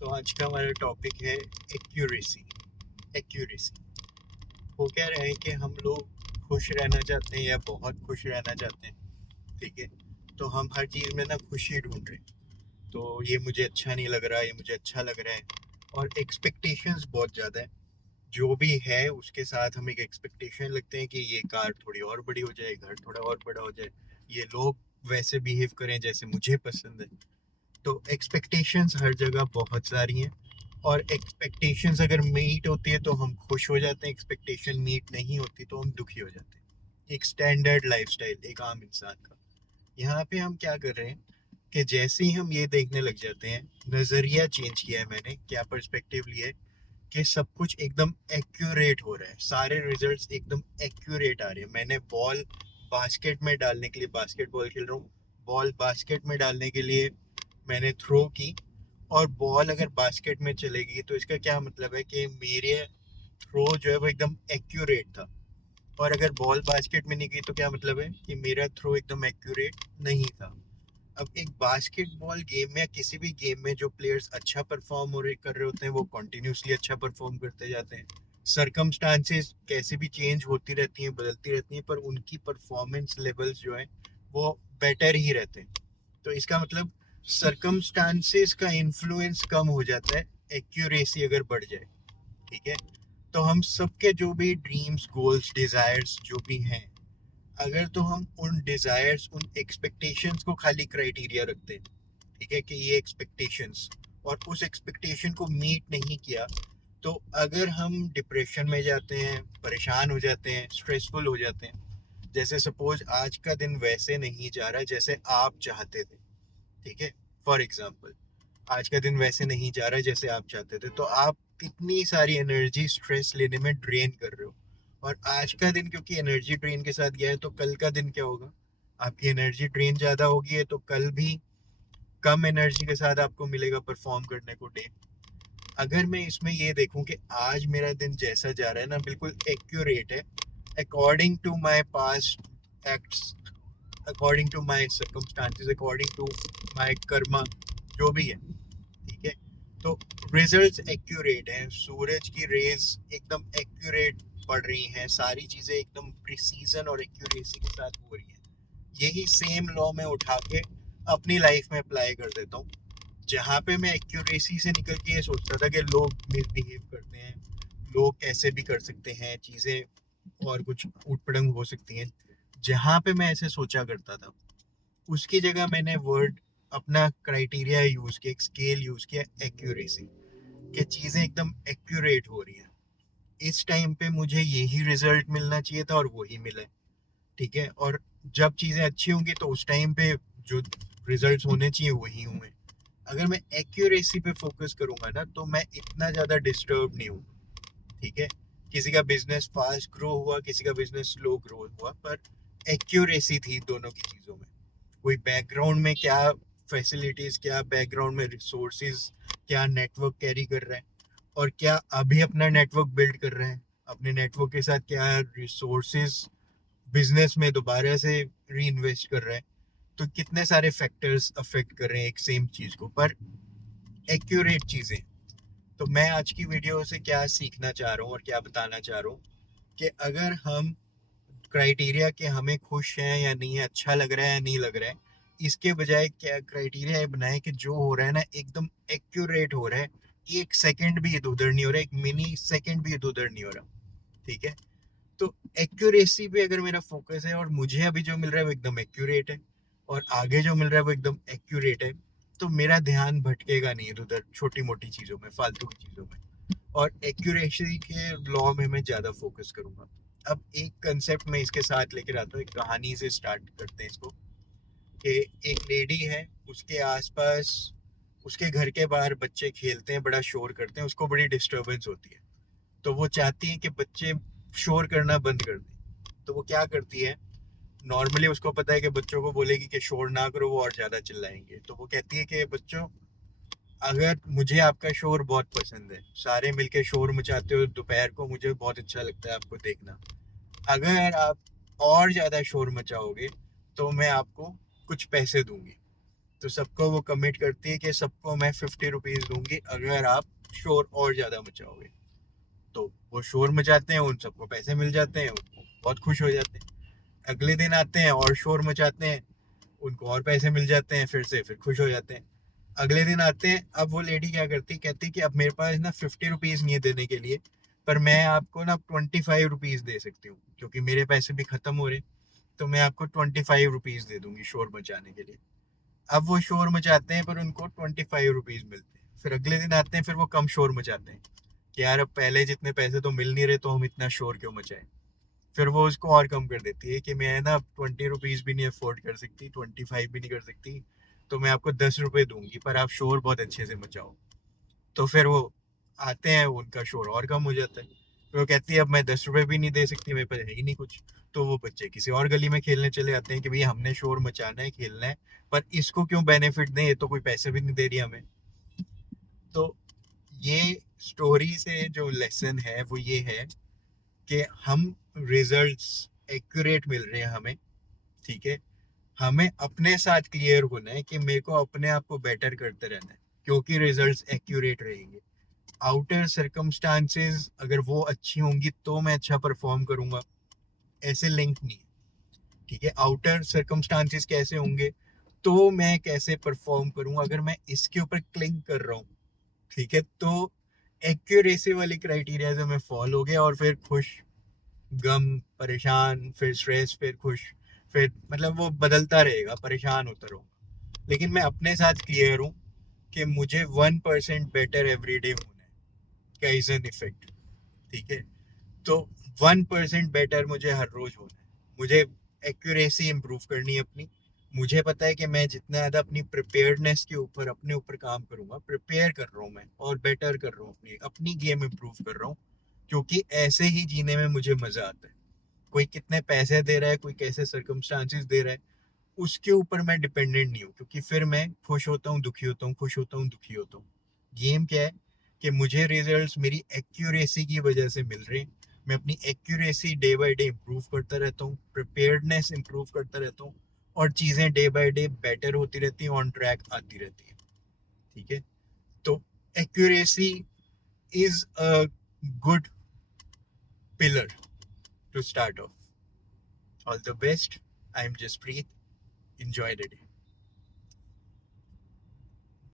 तो आज का हमारा टॉपिक है एक्यूरेसी। एक्यूरेसी वो कह रहा है कि हम लोग खुश रहना चाहते हैं या बहुत खुश रहना चाहते हैं। ठीक है, तो हम हर चीज़ में ना खुशी ढूंढ रहे हैं। तो ये मुझे अच्छा नहीं लग रहा, ये मुझे अच्छा लग रहा है, और एक्सपेक्टेशंस बहुत ज़्यादा है। जो भी है उसके साथ हम एक एक्सपेक्टेशन लगते हैं कि ये कार थोड़ी और बड़ी हो जाए, घर थोड़ा और बड़ा हो जाए, ये लोग वैसे बिहेव करें जैसे मुझे पसंद है। तो एक्सपेक्टेशंस हर जगह बहुत सारी हैं, और एक्सपेक्टेशंस अगर मीट होती है तो हम खुश हो जाते हैं, एक्सपेक्टेशन मीट नहीं होती तो हम दुखी हो जाते हैं। एक स्टैंडर्ड लाइफस्टाइल एक आम इंसान का। यहाँ पे हम क्या कर रहे हैं कि जैसे ही हम ये देखने लग जाते हैं, नज़रिया चेंज किया है मैंने, क्या पर्सपेक्टिव लिया है कि सब कुछ एकदम एक्यूरेट हो रहा है, सारे रिजल्ट्स एकदम एक्यूरेट आ रहे हैं। मैंने बॉल बास्केट में डालने के लिए बास्केटबॉल खेल रहा हूँ, बॉल बास्केट में डालने के लिए मैंने थ्रो की, और बॉल अगर बास्केट में चलेगी तो इसका क्या मतलब है कि मेरे थ्रो जो है वो एकदम एक्यूरेट था। और अगर बॉल बास्केट में नहीं गई तो क्या मतलब है कि मेरा थ्रो एकदम एक्यूरेट नहीं था। अब एक बास्केटबॉल गेम में या किसी भी गेम में जो प्लेयर्स अच्छा परफॉर्म हो रहे कर रहे होते हैं वो कंटिन्यूसली अच्छा परफॉर्म करते जाते हैं। सरकमस्टांसेस कैसे भी चेंज होती रहती हैं, बदलती रहती हैं, पर उनकी परफॉर्मेंस लेवल्स जो है वो बेटर ही रहते हैं। तो इसका मतलब सरकमस्टांसेस का इन्फ्लुएंस कम हो जाता है, एक्यूरेसी अगर बढ़ जाए। ठीक है, तो हम सबके जो भी ड्रीम्स गोल्स डिजायर्स जो भी हैं, अगर तो हम उन डिजायर्स उन एक्सपेक्टेशंस को खाली क्राइटेरिया रखते हैं, ठीक है, कि ये एक्सपेक्टेशंस, और उस एक्सपेक्टेशन को मीट नहीं किया, तो अगर हम डिप्रेशन में जाते हैं, परेशान हो जाते हैं, स्ट्रेसफुल हो जाते हैं। जैसे सपोज आज का दिन वैसे नहीं जा रहा जैसे आप चाहते थे। ठीक है, फॉर एग्जाम्पल आज का दिन वैसे नहीं जा रहा जैसे आप चाहते थे, तो आप कितनी सारी एनर्जी स्ट्रेस लेने में ड्रेन कर रहे हो। और आज का दिन क्योंकि एनर्जी ड्रेन के साथ गया है, तो कल का दिन क्या होगा, आपकी एनर्जी ड्रेन ज़्यादा होगी है, तो कल भी कम एनर्जी के साथ आपको मिलेगा परफॉर्म करने को डे। अगर मैं इसमें ये देखूं कि आज मेरा दिन जैसा जा रहा है ना बिल्कुल एक्यूरेट है, according to my past acts, according to my circumstances, according to my karma, जो भी है। ठीक है, तो रिजल्ट्स एक्यूरेट हैं, सूरज की रेज एकदम एक्यूरेट पड़ रही हैं, सारी चीज़ें एकदम प्रिसीजन और एक्यूरेसी के साथ हो रही हैं। यही सेम लॉ मैं उठा के अपनी लाइफ में अप्लाई कर देता हूँ। जहाँ पे मैं एक्यूरेसी से निकल के ये सोचता था कि लोग मिसबिहेव करते हैं, लोग ऐसे भी कर सकते हैं चीज़ें, और कुछ ऊट पटंग हो सकती हैं, जहाँ पे मैं ऐसे सोचा करता था, उसकी जगह मैंने वर्ड अपना क्राइटेरिया यूज़ किया, एक स्केल यूज़ किया, एक्यूरेसी, कि चीज़ें एकदम एक्यूरेट हो रही हैं। इस टाइम पे मुझे यही रिजल्ट मिलना चाहिए था और वही मिला है। ठीक है, और जब चीज़ें अच्छी होंगी तो उस टाइम पे जो रिजल्ट्स होने चाहिए वही हुए। अगर मैं एक्यूरेसी पे फोकस करूंगा ना तो मैं इतना ज़्यादा डिस्टर्ब नहीं हूँ। ठीक है, किसी का बिजनेस फास्ट ग्रो हुआ, किसी का बिजनेस स्लो ग्रो हुआ, पर एक्यूरेसी थी दोनों की चीज़ों में। कोई बैकग्राउंड में क्या फैसिलिटीज, क्या बैकग्राउंड में रिसोर्सेज, क्या नेटवर्क कैरी कर रहा है, और क्या अभी अपना नेटवर्क बिल्ड कर रहे हैं, अपने नेटवर्क के साथ क्या रिसोर्सेज बिजनेस में दोबारा से री इन्वेस्ट कर रहे हैं। तो कितने सारे फैक्टर्स अफेक्ट कर रहे हैं एक सेम चीज को, पर एक्यूरेट चीजें। तो मैं आज की वीडियो से क्या सीखना चाह रहा हूँ और क्या बताना चाह रहा हूँ कि अगर हम क्राइटेरिया कि हमें खुश हैं या नहीं है, अच्छा लग रहा है या नहीं लग रहा है, इसके बजाय क्या क्राइटेरिया बनाए कि जो हो रहा है ना एकदम एक्यूरेट हो रहा है, एक सेकंड भी इधर उधर नहीं हो रहा, एक मिनी सेकंड भी इधर उधर नहीं हो रहा। ठीक है, तो एक्यूरेसी पे अगर मेरा फोकस है और मुझे अभी जो मिल रहा है वो एकदम एक्यूरेट है, और आगे जो मिल रहा है वो एकदम एक्यूरेट है, तो मेरा ध्यान भटकेगा नहीं इधर उधर छोटी मोटी चीज़ों में, फालतू की चीज़ों में, और एक्यूरेसी के लॉ में मैं ज़्यादा फोकस करूंगा। अब एक कंसेप्ट मैं इसके साथ लेकर आता हूँ, एक कहानी से स्टार्ट करते हैं इसको, कि एक लेडी है, उसके आसपास उसके घर के बाहर बच्चे खेलते हैं, बड़ा शोर करते हैं, उसको बड़ी डिस्टरबेंस होती है। तो वो चाहती है कि बच्चे शोर करना बंद कर दें। तो वो क्या करती है, नॉर्मली उसको पता है कि बच्चों को बोलेगी कि शोर ना करो, वो और ज़्यादा चिल्लाएंगे, तो वो कहती है कि बच्चों, अगर मुझे आपका शोर बहुत पसंद है, सारे मिलके शोर मचाते हो दोपहर को, मुझे बहुत अच्छा लगता है आपको देखना, अगर आप और ज़्यादा शोर मचाओगे तो मैं आपको कुछ पैसे दूंगी। तो सबको वो कमिट करती है कि सबको मैं 50 रुपीज़ दूंगी अगर आप शोर और ज़्यादा मचाओगे। तो वो शोर मचाते हैं, उन सबको पैसे मिल जाते हैं, वो बहुत खुश हो जाते हैं। अगले दिन आते हैं और शोर मचाते हैं, उनको और पैसे मिल जाते हैं, फिर खुश हो जाते हैं। अगले दिन आते हैं, अब वो लेडी क्या करती, कहती कि अब मेरे पास ना 50 रुपीज़ नहीं है देने के लिए, पर मैं आपको ना 25 रुपीज़ दे सकती हूँ क्योंकि मेरे पैसे भी खत्म हो रहे, तो मैं आपको 25 रुपीज़ दे दूंगी शोर मचाने के लिए। अब वो शोर मचाते हैं पर उनको 25 रुपीज़ मिलते हैं। फिर अगले दिन आते हैं, फिर वो कम शोर मचाते हैं कि यार अब पहले जितने पैसे तो मिल नहीं रहे, तो हम इतना शोर क्यों मचाएं। फिर वो उसको और कम कर देती है कि मैं ना 20 रुपीज़ भी नहीं अफोर्ड कर सकती, 25 भी नहीं कर सकती, तो मैं आपको 10 रुपये दूंगी, पर आप शोर बहुत अच्छे से मचाओ। तो फिर वो आते हैं, उनका शोर और कम हो जाता है। फिर वो कहती है अब मैं 10 रुपये भी नहीं दे सकती, मेरे पास है ही नहीं कुछ। तो वो बच्चे किसी और गली में खेलने चले जाते हैं कि भाई हमने शोर मचाना है, खेलना है, पर इसको क्यों बेनिफिट दें, ये तो कोई पैसे भी नहीं दे रही हमें। तो ये स्टोरी से जो लेसन है वो ये है कि हम रिजल्ट्स एक्यूरेट मिल रहे हैं हमें, ठीक है, हमें अपने साथ क्लियर होना है कि मेरे को अपने आप को बेटर करते रहना है क्योंकि रिजल्ट्स एक्यूरेट रहेंगे। आउटर सर्कमस्टांसेस अगर वो अच्छी होंगी तो मैं अच्छा परफॉर्म करूंगा, ऐसे लिंक नहीं है, ठीक है। आउटर सर्कमस्टांसेस कैसे होंगे तो मैं कैसे परफॉर्म करूंगा, अगर मैं इसके ऊपर क्लिंक कर रहा हूँ, ठीक है, तो एक्यूरेसी वाली क्राइटेरिया से मैं फॉल हो गया और फिर खुश, गम, परेशान, फिर स्ट्रेस, फिर खुश, फिर मतलब वो बदलता रहेगा, परेशान होता रहूंगा। लेकिन मैं अपने साथ क्लियर हूँ कि मुझे 1% बेटर एवरी डे होना है, काइजन इफेक्ट, ठीक है। तो 1% बेटर मुझे हर रोज होना है, मुझे एक्यूरेसी इंप्रूव करनी है अपनी। मुझे पता है कि मैं जितना ज़्यादा अपनी प्रिपेयर्डनेस के ऊपर अपने ऊपर काम करूंगा, प्रिपेयर कर रहा हूँ मैं और बेटर कर रहा हूँ, अपनी अपनी गेम इंप्रूव कर रहा हूँ, क्योंकि ऐसे ही जीने में मुझे मजा आता है। कोई कितने पैसे दे रहा है, कोई कैसे सर्कमस्टांसेस दे रहा है, उसके ऊपर मैं डिपेंडेंट नहीं हूँ, क्योंकि फिर मैं खुश होता हूँ, दुखी होता हूँ, खुश होता हूँ, दुखी होता हूँ। गेम क्या है कि मुझे रिजल्ट्स मेरी एक्यूरेसी की वजह से मिल रहे हैं, मैं अपनी accuracy day by day improve करता रहता हूँ, प्रिपेयर्डनेस इम्प्रूव करता रहता हूँ, और चीज़ें डे बाय डे बेटर होती रहती हैं, ऑन ट्रैक आती रहती हैं, ठीक है। तो accuracy is a good pillar to start off. All the best. I am Jaspreet. Enjoy the day.